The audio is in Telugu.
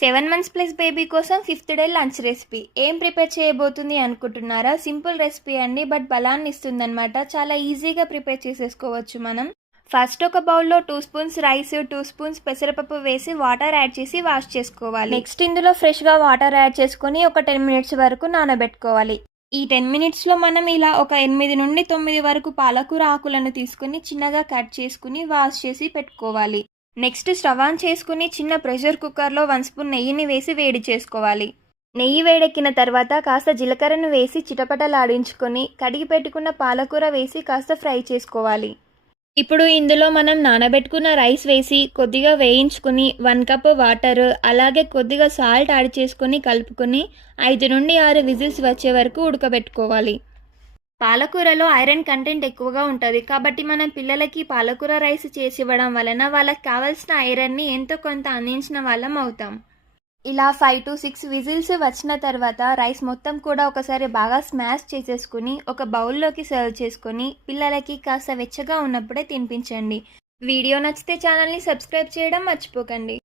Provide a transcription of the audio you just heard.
7 మంత్స్ ప్లస్ బేబీ కోసం 5th డే లంచ్ రెసిపీ. ఏం ప్రిపేర్ చేయబోతుంది అనుకుంటున్నారా? సింపుల్ రెసిపీ అండి, బట్ బలాన్ని ఇస్తుందన్నమాట. చాలా ఈజీగా ప్రిపేర్ చేసేసుకోవచ్చు మనం. ఫస్ట్ ఒక బౌల్లో 2 స్పూన్స్ రైస్, 2 స్పూన్స్ పెసరపప్పు వేసి వాటర్ యాడ్ చేసి వాష్ చేసుకోవాలి. నెక్స్ట్ ఇందులో ఫ్రెష్గా వాటర్ యాడ్ చేసుకొని ఒక 10 మినిట్స్ వరకు నానబెట్టుకోవాలి. ఈ 10 మినిట్స్లో మనం ఇలా ఒక 8 నుండి 9 వరకు పాలకూర ఆకులను తీసుకుని చిన్నగా కట్ చేసుకుని వాష్ చేసి పెట్టుకోవాలి. నెక్స్ట్ స్టవ్ ఆన్ చేసుకుని చిన్న ప్రెషర్ కుక్కర్లో 1 స్పూన్ నెయ్యిని వేసి వేడి చేసుకోవాలి. నెయ్యి వేడెక్కిన తర్వాత కాస్త జీలకర్రను వేసి చిటపటలాడించుకొని కడిగి పెట్టుకున్న పాలకూర వేసి కాస్త ఫ్రై చేసుకోవాలి. ఇప్పుడు ఇందులో మనం నానబెట్టుకున్న రైస్ వేసి కొద్దిగా వేయించుకుని 1 కప్ వాటర్ అలాగే కొద్దిగా సాల్ట్ యాడ్ చేసుకొని కలుపుకొని 5 నుండి 6 విజిల్స్ వచ్చే వరకు ఉడకబెట్టుకోవాలి. పాలకూరలో ఐరన్ కంటెంట్ ఎక్కువగా ఉంటుంది కాబట్టి మనం పిల్లలకి పాలకూర రైస్ చేసి ఇవ్వడం వలన వాళ్ళకి కావాల్సిన ఐరన్ని ఎంతో కొంత అందించిన వాళ్ళం అవుతాం. ఇలా 5 to 6 విజిల్స్ వచ్చిన తర్వాత రైస్ మొత్తం కూడా ఒకసారి బాగా స్మాష్ చేసేసుకుని ఒక బౌల్లోకి సర్వ్ చేసుకొని పిల్లలకి కాస్త వెచ్చగా ఉన్నప్పుడే తినిపించండి. వీడియో నచ్చితే ఛానల్ని సబ్స్క్రైబ్ చేయడం మర్చిపోకండి.